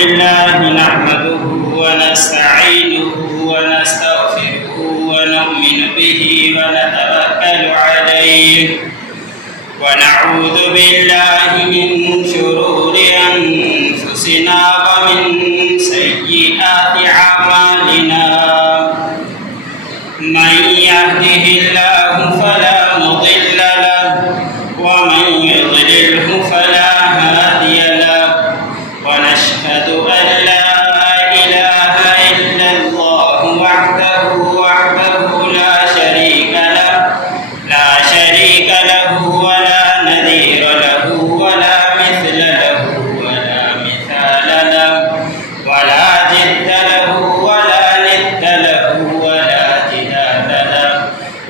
لله نحمده ونستعينه ونستغفره ونؤمن به ونتوكل عليه ونعوذ بالله من شرور أنفسنا ومن سيئات أعمالنا من يهده الله فلا مضل له ومن يضلله فلا هادي له ونشهد أن لا إله إلا الله وحده لا شريك له ولا نذير له ولا مثل له ولا مثال له ولا جد له ولا ند له ولا جدال له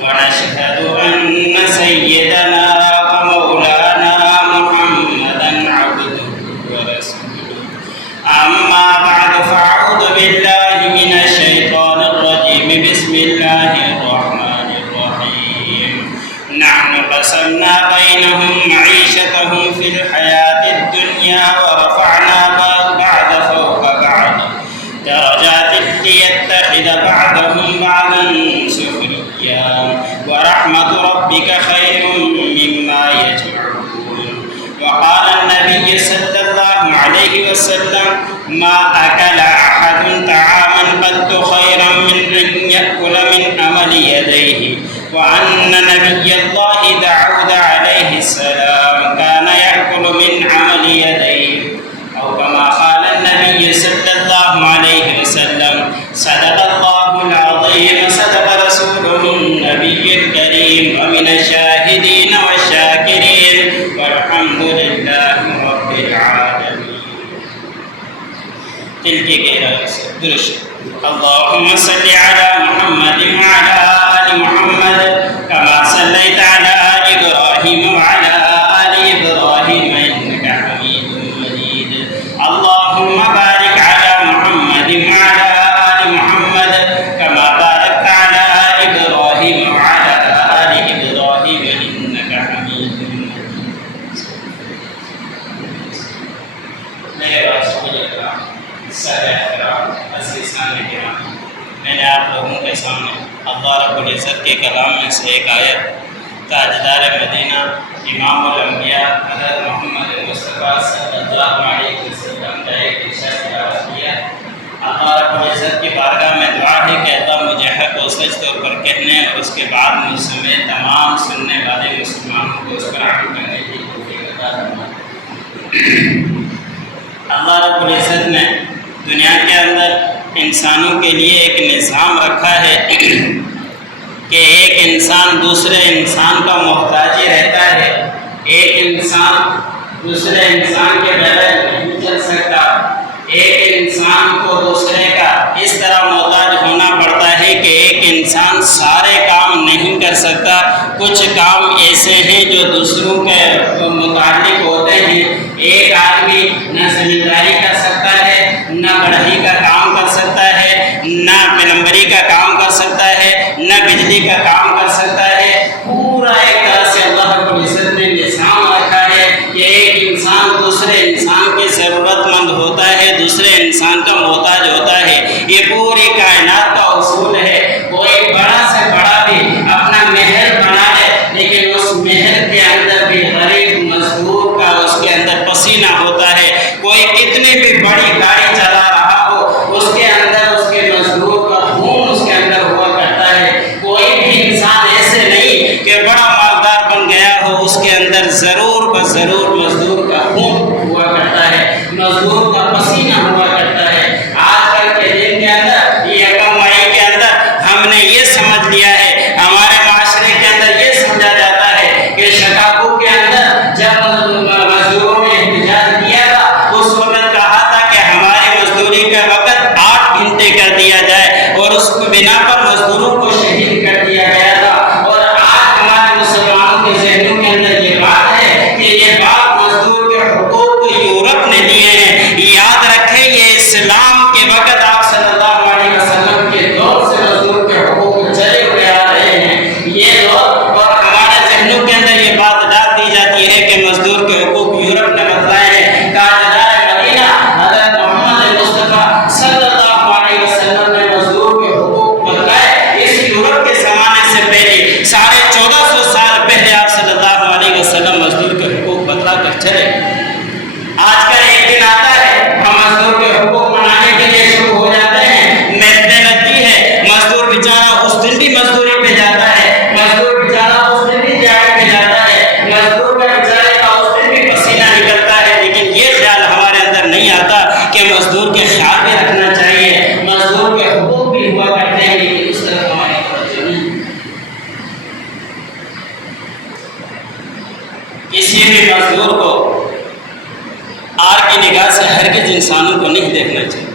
ونشهد أن سيدنا ومولانا محمدا عبده ورسوله أما بعد فأعوذ بالله من الشيطان الرجيم بسم الله الرحمن الرحيم نحن قسمنا بينهم معيشتهم في الحياة الدنيا ورفعنا بعض فوق بعض درجات ليتخذ بعضهم بعضا سخريا ورحمة ربك خير مما يجمعون وقال النبي صلى الله عليه وسلم ما أكل أحد طعاما قط خيرا من أن يأكل من عمل يديه وأن نبي الله داود عليه السلام كان يأكل من عمل يديه أو كما قال النبي صلى الله عليه وسلم صدق الله العظيم صدق رسوله النبي الكريم ومن الشاهدين والشاكرين والحمد لله رب العالمين. دل کی گہرائی سے درست اللهم صل على محمد وعلى آل محمد كما صليت على إبراهيم وعلى آل إبراهيم إنك حميد مجيد. اللهم بارك على محمد وعلى آل محمد كما باركت على إبراهيم وعلى آل إبراهيم إنك حميد مجيد. میرے رسول اللہ میں نے آپ لوگوں کے سامنے اللہ رب العزت کے کلام میں سے ایک آیت تاجدار مدینہ امام الانبیاء حضرت محمد مصطفیٰ صلی اللہ علیہ وسلم کا ایک ارشاد تلاوت کیا. اللہ رب العزت کی بارگاہ میں دعا ہے کہ اللہ مجھے حق و سچ طور پر کہنے اور اس کے بعد مجھ سمیت تمام سننے والے مسلمانوں کو اس پر عمل کرنے کی توفیق عطا فرمائے. اللہ رب العزت نے دنیا کے اندر انسانوں کے لیے ایک نظام رکھا ہے کہ ایک انسان دوسرے انسان کا محتاج ہی رہتا ہے. ایک انسان دوسرے انسان کے بغیر نہیں چل سکتا. ایک انسان کو دوسرے کا اس طرح محتاج ہونا پڑتا ہے کہ ایک انسان سارے کام نہیں کر سکتا. کچھ کام ایسے ہیں جو دوسروں کے متعلق ہوتے ہیں. ایک آدمی نہ زمینداری کر سکتا ہے، نہ بڑھئی کا کام کر سکتا ہے، نہ پلمبری کا کام کر سکتا ہے، نہ بجلی کا کام کر سکتا ہے. پورا ایک طرح سے اللہ رب العزت نے نظام رکھا ہے کہ ایک انسان دوسرے انسان کی ضرورت مند ہوتا ہے، دوسرے انسان کا محتاج ہوتا ہے. یہ پوری کائنات کا اصول ہے. کوئی بڑا سے بڑا بھی اپنا محل بنا ہے لیکن اس محل کے اندر بھی غریب مزدور کا اس کے اندر پسینہ ہوتا ہے. کوئی کتنی بھی بڑی گاڑی چلا رہا ہو اس کے اندر اس کے مزدور کا خون اس کے اندر ہوا کرتا ہے. کوئی بھی انسان ایسے نہیں کہ بڑا مالدار بن گیا ہو، اس کے اندر ضرور بضرور مزدور کا خون ہوا کرتا ہے، مزدور کا پسینہ ہوا کرتا ہے. آج کل کے دن کے اندر یہ یکم مئی کے اندر ہم نے یہ سمجھ لیا ہے، ہمارے معاشرے کے اندر یہ سمجھا جاتا ہے کہ شکاگو کے اندر جب مزدوروں نے احتجاج کیا تھا اس وقت کہا تھا کہ ہم چاہتا کہ مزدور کے خیال بھی رکھنا چاہیے، مزدور کے حقوق بھی ہوا کرتے ہیں، لیکن اس طرح ہماری توجہ نہیں۔ کسی بھی مزدور کو آر کی نگاہ سے ہرگز انسانوں کو نہیں دیکھنا چاہیے۔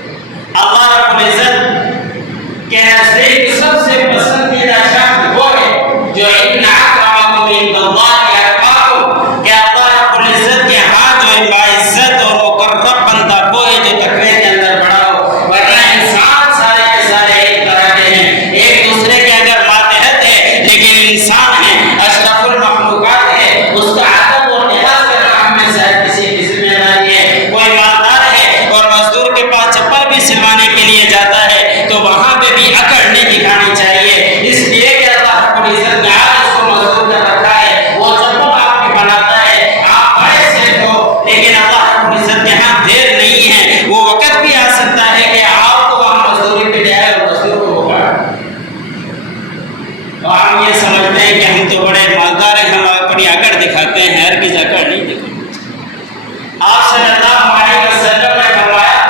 اللہ رب العزت کے نزدیک سب سے پسندیدہ شخص وہ ہے جو ان اکرمکم عند اللہ اتقاکم، کہ اللہ رب العزت کے ہاں جو باعزت اور مقرب بندہ وہ ہے جو تقوی کے اندر بڑا ہو، ورنہ انسان سارے کے سارے ایک طرح کے ہیں، ایک دوسرے کے اگر ماتحت ہے، لیکن انسان ہے، اشرف المخلوقات ہے، اس کا ادب اور لحاظ کرنا ہم میں سے کسی کی ذمہ داری ہے۔ کوئی مالدار ہے اور مزدور کے پاس چپل بھی سلوانے کے لیے جاتا ہے تو وہاں پہ بھی اکڑ نہیں دکھانی چاہیے، اس لیے کہ اللہ رب العزت نے آج اس کو مزدور کر رکھا ہے، وہ چپل آپ کی بناتا ہے، آپ بڑے سے ہو، لیکن اللہ رب العزت کے ہاں دیر نہیں ہے، وہ وقت بھی آ سکتا ہے کہ آپ کو وہاں مزدوری پہ لے آئے اور مزدور کو ہوگا۔ اور ہم یہ سمجھتے ہیں کہ ہم تو بڑے مالدار ہیں، ہم اپنی اکڑ دکھاتے ہیں، ہرگز اکڑ نہیں دکھاتے۔ آپ صلی اللہ علیہ وسلم نے فرمایا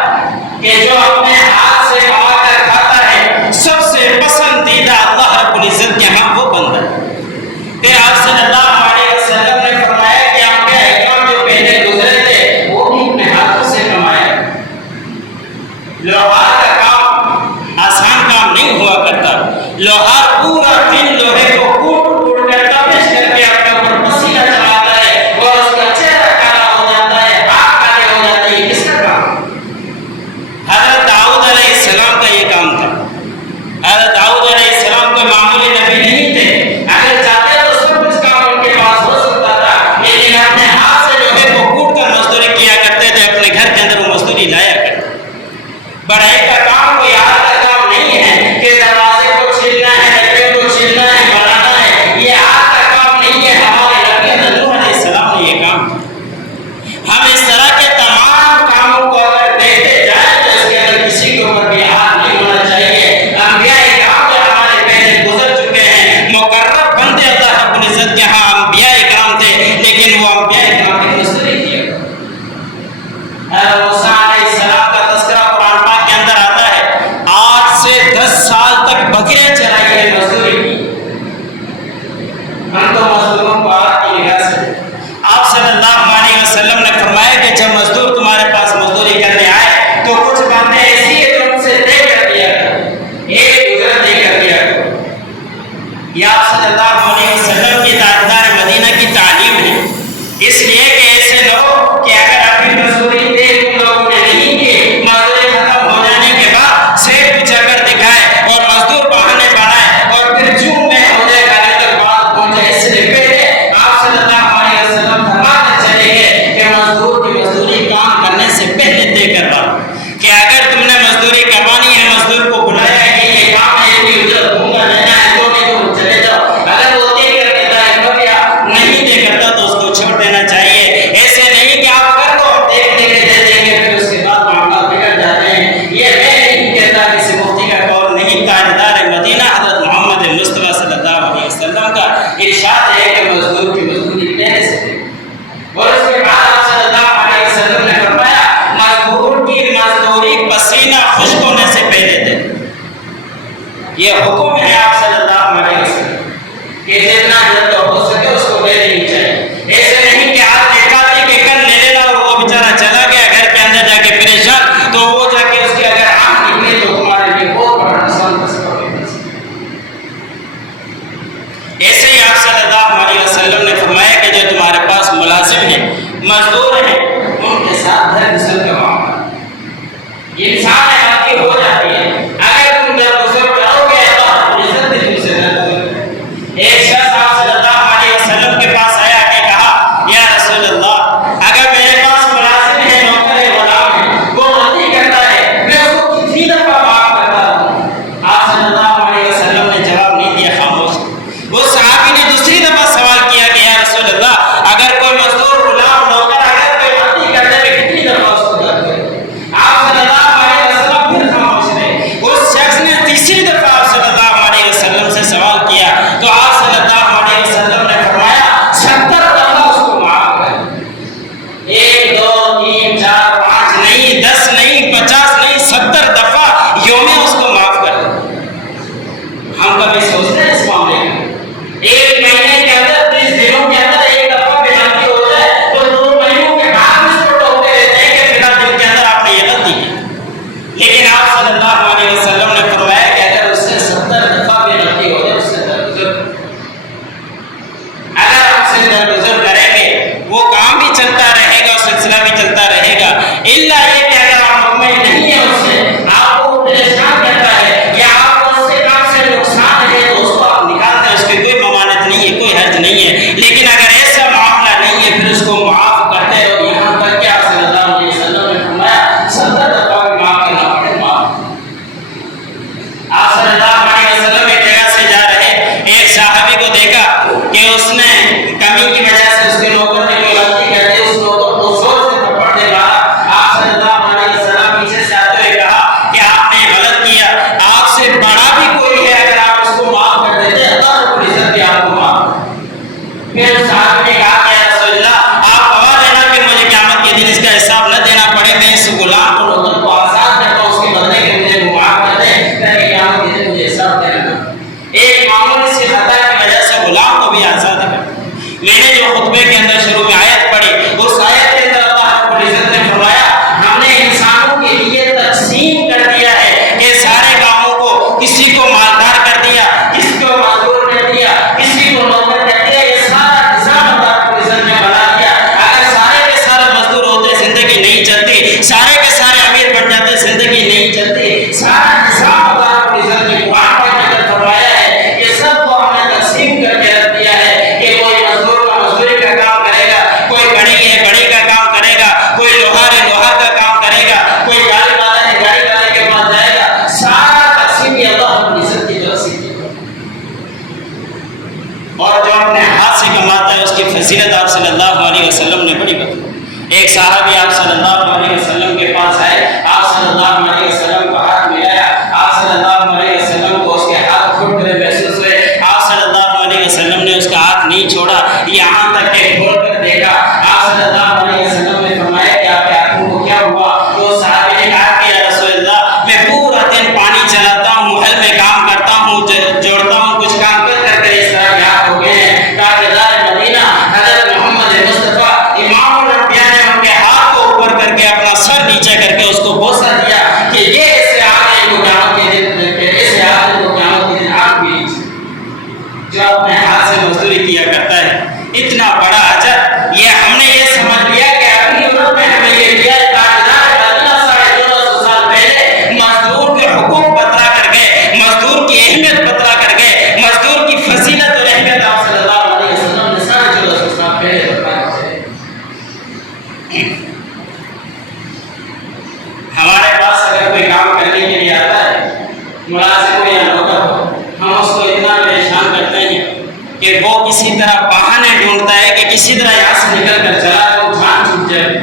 کہ جو اپنے ہاتھ سے کما کر کھاتا ہے سب سے پسندیدہ اللہ رب العزت کے ہاں وہ بندہ ہے۔ پھر آپ صلی اللہ علیہ وسلم نے فرمایا کہ انبیاء اکرام جو پہلے گزرے تھے وہ بھی اپنے ہاتھوں سے کمایا۔ لوہار کا کام آسان کام نہیں ہوا کرتا، لوہار پورا دن لوہے کو کوٹ کر تابش کر کے اپنے اوپر پسینہ چلاتا ہے اور اس کا چہرہ کالا ہو جاتا ہے، آنکھ کالے ہو جاتے ہیں، یہ کس کا کام؟ حضرت داؤد علیہ السلام کا یہ کام تھا۔ حضرت داؤد علیہ السلام کوئی معمولی نبی نہیں تھے، اگر چاہتے تو سب کچھ کام ان کے پاس ہو سکتا تھا، لیکن اپنے ہاتھ سے لوہے کو کوٹ کر مزدوری کیا کرتے تھے، اپنے گھر کے اندر وہ مزدوری لایا کرتے۔ بڑھائی کا کام کوئی آج کا کام نہیں ہے کہ دروازے کو چھیلنا ہے، لکڑی کو چھیلنا ہے، بنانا ہے، یہ آج کا کام نہیں ہے، ہمارے نبی نوح علیہ السلام نے یہ کام کیا۔ ہم اس طرح کے تمام کاموں کو اگر دیکھتے جائیں تو اس کے اندر کسی کے اوپر بھی ہاتھ نہیں ہونا چاہیے۔ انبیاء اکرام جو ہمارے پہلے گزر چکے ہیں، مقرب بندے اللہ رب العزت کے ہاں انبیاء اکرام تھے، لیکن وہ انبیاء اکرام کی مزدوری کیا۔ موسیٰ علیہ السلام کا تذکرہ قرآن پاک کے اندر آتا ہے، 8 سے 10 سال تک بکریاں چرائی ہے، مزدوری کی۔ ہم تو مزدوروں کو آج کی نگاہ سے، آپ صلی اللہ علیہ وسلم نے فرمایا کہ جب مزدور تمہارے پاس مزدوری کرنے آئے تو کچھ باتیں ایسی ہیں جو ان سے طے کر دیا کرو، ایک دوسرا طے کر دیا کرو۔ یہ آپ صلی اللہ علیہ وسلم کی تاجدار مدینہ کی تعلیم ہے، اس لیے کہ ایسے لوگ کہ اگر اپنی مزدوری دے تم لوگوں نے نہیں کی، مزدوری ختم ہو جانے کے بعد سیٹ پچھا کر دکھائے اور مزدور بہانے بنائے اور پھر جوں میں ہو جائے گانے تک بات پہنچ جائے، اس سے پہلے آپ صلی اللہ علیہ وسلم فرماتے چلے گئے کہ مزدور کی مزدوری کام کرنے سے پہلے طے کروا کہ اگر تم نے مزدوری کمانی ہے، مزدور کو بلایا ہے کہ یہ کام ہے، یہ اجرت دوں گا، لینا ہے تو نہیں تو چلے جاؤ، اگر وہ طے کر دیتا ہے کر دیا، نہیں طے کرتا تو اس کو چھوڑ دینا چاہیے۔ ایسے نہیں کہ آپ کر دو اور دیکھ لے کے دے دیں گے، پھر اس کے بعد معاملات بگڑ جاتے ہیں۔ یہ میں نہیں کہتا، کسی مفتی کا قول نہیں، تاجدار مدینہ حضرت محمد مصطفیٰ صلی اللہ علیہ وسلم کا ارشاد ہے کہ مزدور کی مزدوری پہلے سے دے۔ اور اس کے بعد آپ صلی اللہ علیہ وسلم نے فرمایا مزدور کی مزدوری پسینہ خشک ہونے سے پہلے دے۔ یہ حکم ہے آپ صلی اللہ علیہ وسلم کہ جتنا جلد ہو سکے اس کو دے دینی چاہیے۔ ایسے نہیں کہ آپ ایک آدمی کے کن لے لینا اور وہ بیچارہ چلا گیا گھر کے اندر جا کے پریشان، تو وہ جا کے اس کی اگر آنکھ نکلے تو تمہارے لیے بہت بڑا نقصان کا سبب ہے۔ ایسے ہی آپ صلی اللہ علیہ وسلم نے فرمایا کہ جو تمہارے پاس ملازم ہیں، مزدور ہیں، ان کے ساتھ در گزر کا معاملہ، انسان باقی ہو جاتی ہے۔ اگر تم در گزر کرو گے اللہ رب العزت نے تم سے در گزر کرے۔ ایک شخص آپ صلی اللہ علیہ وسلم کے پاس آیا کہ کہا یا رسول اللہ، اگر میرے پاس ملازم ہے، نوکر ہے، غلام ہے، وہ غلطی کرتا ہے، میں اس کو کتنی دفعہ معاف کرتا ہوں؟ آپ صلی اللہ علیہ وسلم نے جواب نہیں دیا، خاموش۔ وہ صحابی نے دوسری دفعہ سوال کیا کہ یا رسول اللہ، اگر کوئی مزدور، غلام، نوکر اگر کوئی غلطی کرتے میں کتنی دفعہ اس کو در کرے؟ آپ صلی اللہ علیہ وسلم 50 نہیں 70 دفعہ یوم اس کو معاف کر دو۔ ہم کبھی سوچتے ہیں اس معاملے میں؟ ایک مہینے کے اندر 30 دنوں کے اندر ایک دفعہ بے نظمی ہو جائے تو 2 مہینوں کے بعد اس کو ٹوکتے رہتے ہیں کہ فی الحال دن کے اندر آپ نے یہ غلطی کی۔ لیکن آپ صلی اللہ علیہ وسلم نے فرمایا کہ اگر اس سے 70 دفعہ بے نظمی ہو جائے، اس سے درگزر، اگر ہم سے درگزر کریں گے وہ کام بھی چلتا رہے گا، سلسلہ بھی چلتا رہے گا، الا یہ کہ اگر آپ مطمئن نہیں ہیں اس سے، آپ کو پریشان کرتا ہے یا آپ کو اس سے کام سے نقصان ہے تو اس کو آپ نکال دیں، اس کی کوئی ممانعت نہیں ہے، کوئی حرج نہیں ہے۔ لیکن اگر ایسا معاملہ نہیں ہے پھر اس کو معاف کرتے رہو، یہاں تک کہ آپ صلی اللہ علیہ وسلم نے فرمایا 70 دفعہ بھی معاف کرنا پڑے معاف۔ آپ صلی اللہ علیہ وسلم ایک جگہ سے جا رہے، ایک صحابی کو دیکھا کہ اس نے کمی کی وجہ سے اس کے نوکر نے کوئی غلطی کر دی، اس نوکر کو زور سے تھپڑ دے مارا۔ آپ صلی اللہ علیہ وسلم پیچھے سے آتے ہوئے کہا کہ آپ نے غلط کیا، آپ سے بڑا بھی کوئی ہے اگر آپ اس کو معاف کر دیتے اللہ رب العزت بھی آپ کو معاف کر۔ پھر اس صحابی نے کہا کہ یا رسول اللہ آپ گواہ دینا کہ مجھے قیامت کے دن اس کا حساب نہ دینا پڑے، میں اس غلام کو نوکر کو آزاد کرتا ہوں، اس کے بدلے کے مجھے معاف کر دیں تاکہ قیامت کے دن مجھے حساب دینا پڑے۔ ایک معمولی سی خطا کی وجہ سے غلام کو بھی آزاد کر۔ میں نے جو خطبے کے اندر شروع میں آیت پڑھی، اس آیت کے اندر اللہ رب العزت نے فرمایا ہم نے انسانوں کے لیے تقسیم کر دیا ہے کہ سارے کاموں کو، کسی کو مالدار کر دیا، کسی کو مزدور کر دیا، کسی کو نوکر کر دیا، یہ سارا نظام اللہ رب العزت نے بنا دیا۔ اگر سارے کے سارے مزدور ہوتے زندگی نہیں چلتی، سارے کے سارے امیر بن جاتے زندگی نہیں چلتی۔ سارا نظام اللہ رب العزت نے قرآن کے اندر فرمایا ہے کہ سب کو ہم نے تقسیم کر کے رکھ دیا ہے کہ کوئی مزدور کا مزدوری کا کام کرے گا، کوئی بڑی ہے بڑی کا کام کرے گا، کوئی لوہار ہے لوہار کا کام کرے گا، کوئی گاڑی والا ہے گاڑی والے کے پاس جائے گا۔ سارا تقسیم یہ اللہ رب العزت کی طرف سے کیا۔ اور جو اپنے ہاتھ سے کماتا ہے اس کی فضیلت آپ صلی اللہ علیہ وسلم نے بڑی بتائی۔ ایک صحابی آپ صلی اللہ علیہ وسلم کے پاس آئے، آپ صلی اللہ علیہ وسلم کو ہاتھ ملایا، آپ صلی اللہ علیہ وسلم کو اس کے ہاتھ پھوٹ کرے محسوس ہوئے، آپ صلی اللہ علیہ وسلم نے اس کا ہاتھ نہیں چھوڑا یہاں تک کہ کھول کر دیکھا۔ آپ صلی اللہ علیہ وسلم نے فرمایا کہ آپ کے ہاتھوں کو کیا ہوا؟ تو صحابی نے کہا کہ یا رسول اللہ میں پورا دن پانی چلاتا ہوں، محل میں کام کرتا ہوں، جوڑتا ہوں، کچھ کام کر کر کے اس طرح کے ہاتھ ہو گئے ہیں۔ تاجدار مدینہ حضرت محمد مصطفیٰ امام الانبیاء نے ان کے ہاتھ کو اوپر کر کے اپنا سر نیچے کر کے اس کو بوسہ دیا کہ یہ اس سے آگے کو قیامت کے دن، اس سے آگے کو قیامت کے دن آپ بھی جو اپنے ہاتھ سے مزدوری کیا کرتا ہے اتنا بڑا اجر۔ یہ ہم نے یہ سمجھ لیا کہ اپنی عمر میں ہمیں یہ دیا ہے۔ تاجدار مدینہ 1450 سال پہلے مزدور کے حقوق بتلا کر گئے، مزدور کی اہمیت بتلا کر گئے، مزدور کی فضیلت اور اہمیت آپ صلی اللہ علیہ وسلم نے 1450 سال پہلے بتلا ہے۔ ہمارے پاس اگر کوئی کام کرنے کے لیے آتا ہے، ملازم ہو یا نوکر ہو، ہم اس کو اتنا پریشان کرتے ہیں کہ وہ کسی طرح بہانے ڈھونڈتا ہے کہ کسی طرح یہاں سے نکل کر چلا جائے، وہ جان چھوٹ جائے۔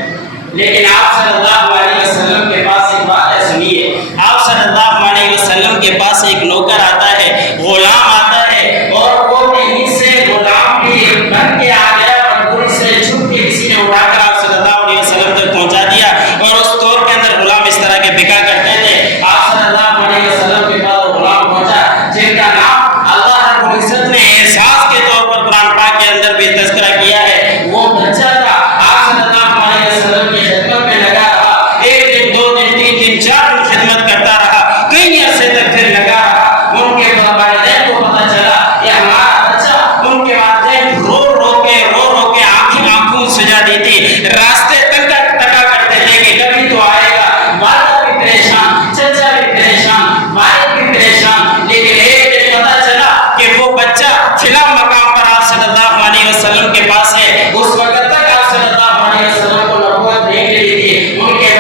لیکن آپ صلی اللہ علیہ وسلم کے پاس ایک بات ہے، سنیے، آپ صلی اللہ علیہ وسلم کے پاس ایک نوکر آتا ہے، غلام آتا ہے، اور وہ کہیں سے غلام بھی بن کے آ گیا اور پوری سے چھپ کے کسی نے اٹھا کر آپ صلی اللہ علیہ وسلم تک پہنچا دیا۔ اور اس دور کے اندر غلام اس طرح کے بکا کرتے تھے۔ آپ صلی اللہ علیہ وسلم کے پاس وہ غلام پہنچا جن کا نام اللہ رب العزت نے احساس کے طور پر قرآن پاک کے اندر بھی تذکرہ کیا ہے۔ وہ بچہ تھا، آپ صلی اللہ علیہ وسلم کی خدمت میں لگا رہا، 1 دن 2 دن 3 دن 4 دن خدمت کرتا رہا، کئی عرصے تک پھر لگا رہا۔ ان کے والدین کو پتہ چلا کہ ہمارا بچہ، ان کے والدین رو رو کے آنکھوں سجا دی تھی، راستے تکا کرتے تھے کہ کبھی تو آئے گا۔ والدہ بھی پریشان، چچا بھی پریشان، والد بھی پریشان، لیکن ایک دن پتہ چلا کہ وہ بچہ فلاں مقام پر آپ صلی اللہ علیہ وسلم کے پاس ہے۔ اس وقت تک آپ صلی اللہ علیہ وسلم کو نبوت نہیں ملی تھی۔ ان کے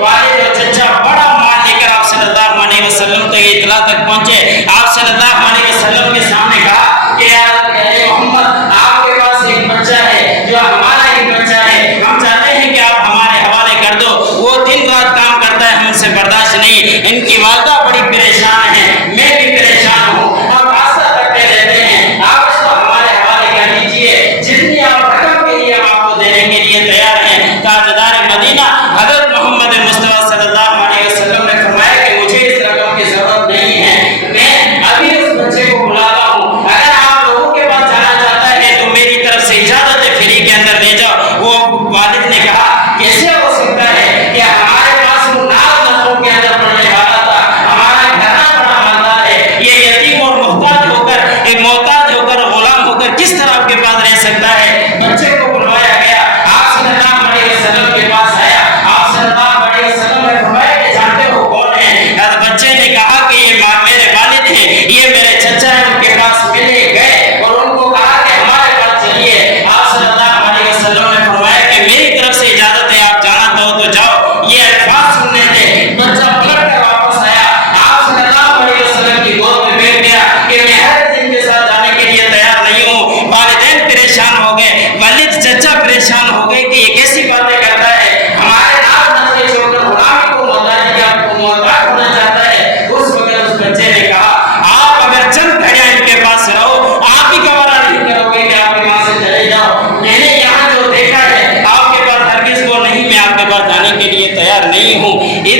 والد اور چچا بڑا مال لے کر آپ صلی اللہ علیہ وسلم تک اطلاع تک پہنچے۔ آپ صلی اللہ علیہ وسلم کے سامنے کہا کہ یا محمد آپ کے پاس ایک بچہ ہے جو ہمارا ہی بچہ ہے، ہم چاہتے ہیں کہ آپ ہمارے حوالے کر دو، وہ دن رات کام کرتا ہے، ہم سے برداشت نہیں۔ ان کی والدہ بڑی پریشان ہے، میں بھی پریشان ہوں، ہم راستہ تکتے رہتے ہیں، آپ اس کو ہمارے حوالے کر دیجیے، جتنی آپ رقم کے لیے ہم آپ کو دینے کے لیے تیار ہیں۔ تاجدار مدینہ حضرت محمد مصطفیٰ صلی اللہ علیہ